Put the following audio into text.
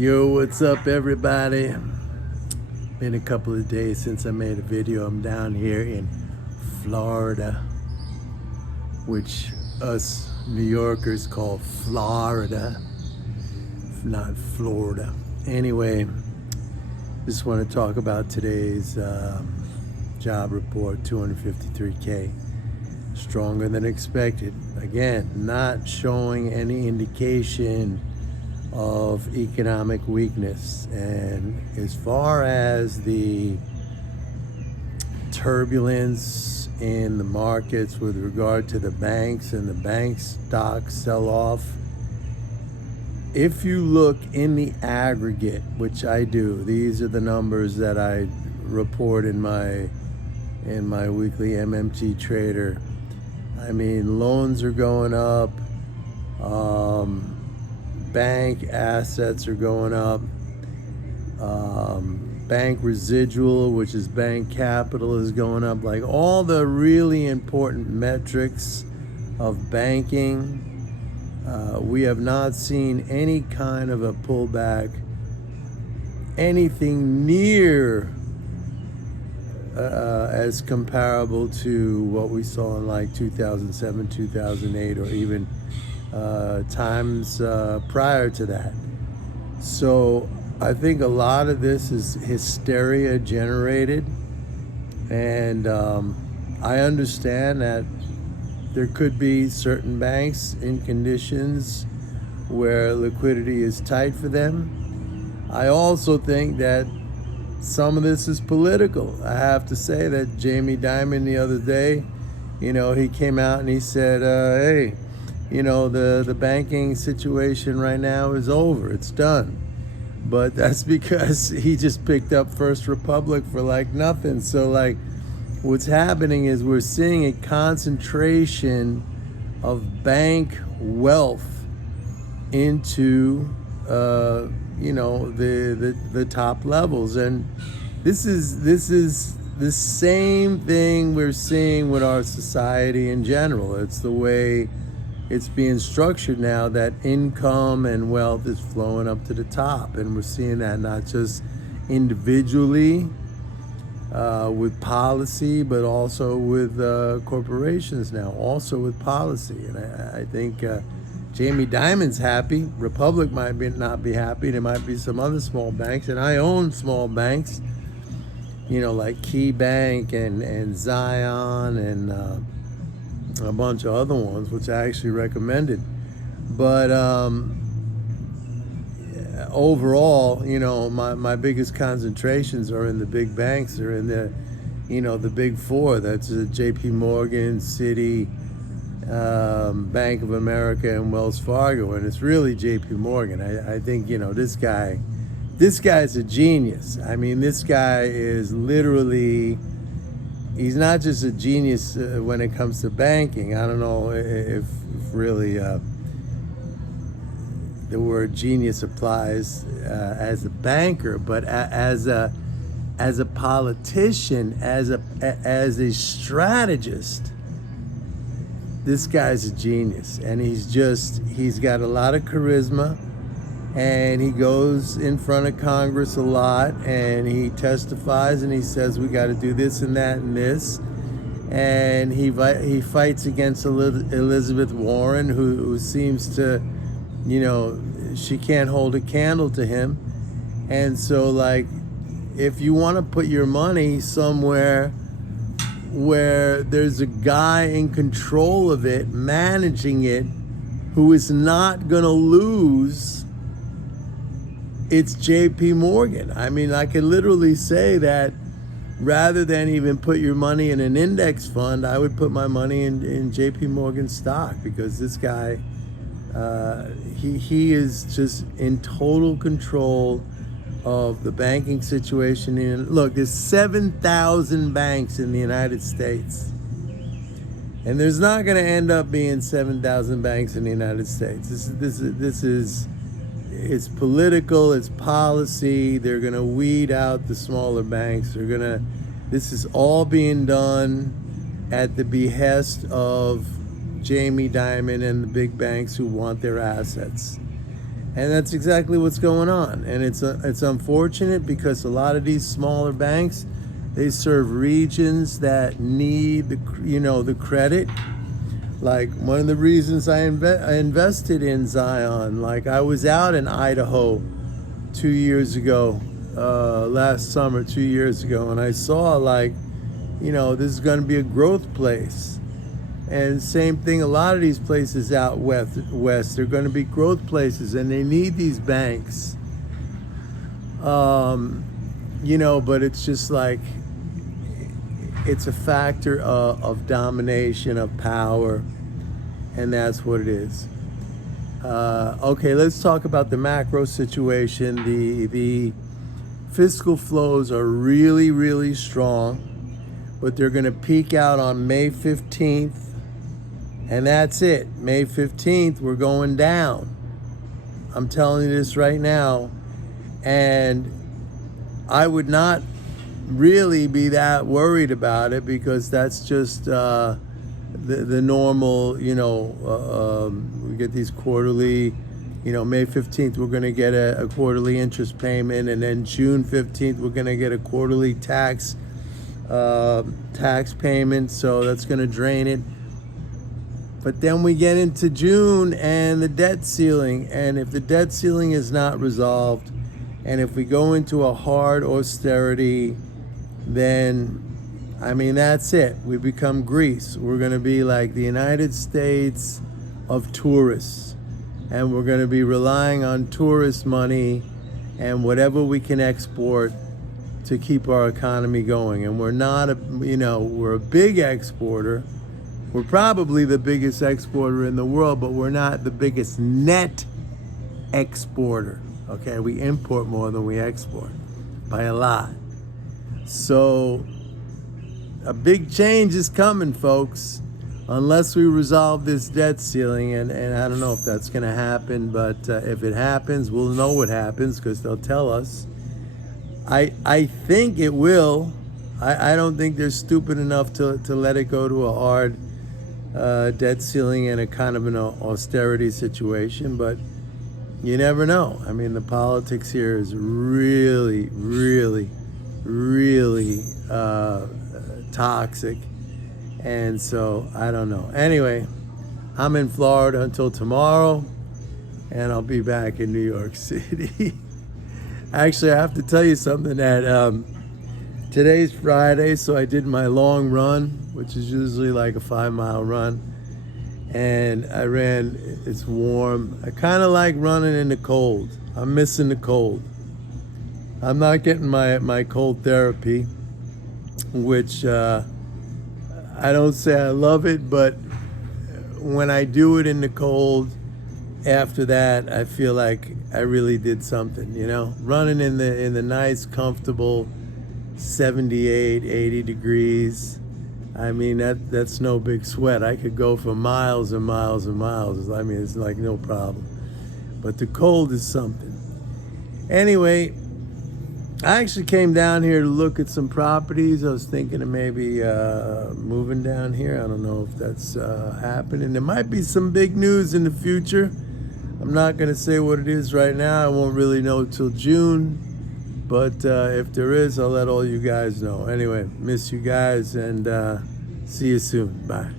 Yo, what's up, everybody? Been a couple of days since I made a video. I'm down here in Florida, which us New Yorkers call Florida, not Florida. Anyway, just want to talk about today's job report, 253K. Stronger than expected. Again, not showing any indication of economic weakness. And as far as the turbulence in the markets with regard to the banks and the bank stock sell-off, if you look in the aggregate, which I do, these are the numbers that I report in my weekly MMT Trader. I mean, loans are going up, bank assets are going up, bank residual, which is bank capital, is going up. Like all the really important metrics of banking, we have not seen any kind of a pullback, anything near as comparable to what we saw in like 2007, 2008, or even times prior to that. So I think a lot of this is hysteria generated, and I understand that there could be certain banks in conditions where liquidity is tight for them. I also think that some of this is political. I have to say that Jamie Dimon the other day, he came out and he said, hey, the banking situation right now is over. It's done. But that's because he just picked up First Republic for like nothing. So like what's happening is we're seeing a concentration of bank wealth into the top levels. And this is the same thing we're seeing with our society in general. It's the way it's being structured now, that income and wealth is flowing up to the top. And we're seeing that not just individually with policy, but also with corporations now, also with policy. And I think Jamie Dimon's happy. Republic might not be happy. There might be some other small banks, and I own small banks, like Key Bank and Zion and a bunch of other ones, which I actually recommended. But overall, my biggest concentrations are in the big banks. They're in the big four. That's JP Morgan, Citi, Bank of America, and Wells Fargo. And it's really JP Morgan. I think, this guy's a genius. I mean, this guy is literally, he's not just a genius when it comes to banking. I don't know if really the word genius applies as a banker, but as a politician, as a strategist, this guy's a genius. And he's got a lot of charisma, and he goes in front of Congress a lot, and he testifies, and he says we got to do this and that and this, and he fights against Elizabeth Warren, who seems to, she can't hold a candle to him. And so, like, if you want to put your money somewhere where there's a guy in control of it, managing it, who is not going to lose, it's JP Morgan. I mean, I can literally say that rather than even put your money in an index fund, I would put my money in JP Morgan stock, because this guy, he is just in total control of the banking situation. Look, there's 7,000 banks in the United States. And there's not going to end up being 7,000 banks in the United States. This is it's political, it's policy. They're going to weed out the smaller banks. This is all being done at the behest of Jamie Dimon and the big banks who want their assets. And that's exactly what's going on. And it's unfortunate because a lot of these smaller banks, they serve regions that need the credit. Like one of the reasons I invested in Zion, like I was out in Idaho 2 years ago, last summer, 2 years ago, and I saw like, this is going to be a growth place. And same thing, a lot of these places out west, they're going to be growth places, and they need these banks. But it's just like, it's a factor of domination, of power, and that's what it is. Okay, let's talk about the macro situation. The fiscal flows are really, really strong, but they're going to peak out on May 15th, and that's it. May 15th, we're going down. I'm telling you this right now, and I would not really be that worried about it because that's just the normal, we get these quarterly, May 15th, we're going to get a quarterly interest payment, and then June 15th, we're going to get a quarterly tax payment, so that's going to drain it. But then we get into June and the debt ceiling, and if the debt ceiling is not resolved, and if we go into a hard austerity, then, that's it. We become Greece. We're going to be like the United States of tourists. And we're going to be relying on tourist money and whatever we can export to keep our economy going. And we're not we're a big exporter. We're probably the biggest exporter in the world, but we're not the biggest net exporter. Okay, we import more than we export by a lot. So a big change is coming, folks, unless we resolve this debt ceiling. And I don't know if that's going to happen, but if it happens, we'll know what happens because they'll tell us. I think it will. I don't think they're stupid enough to let it go to a hard debt ceiling and a kind of an austerity situation, but you never know. The politics here is really, really, really toxic, and so I don't know. Anyway, I'm in Florida until tomorrow, and I'll be back in New York City. Actually, I have to tell you something that today's Friday, so I did my long run, which is usually like a 5-mile run, and I ran. It's warm. I kind of like running in the cold. I'm missing the cold. I'm not getting my cold therapy, which I don't say I love it, but when I do it in the cold, after that, I feel like I really did something, Running in the nice, comfortable 78, 80 degrees. That's no big sweat. I could go for miles and miles and miles. It's like no problem. But the cold is something. Anyway, I actually came down here to look at some properties. I was thinking of maybe moving down here. I don't know if that's happening. There might be some big news in the future. I'm not going to say what it is right now. I won't really know till June. But if there is, I'll let all you guys know. Anyway, miss you guys, and see you soon. Bye.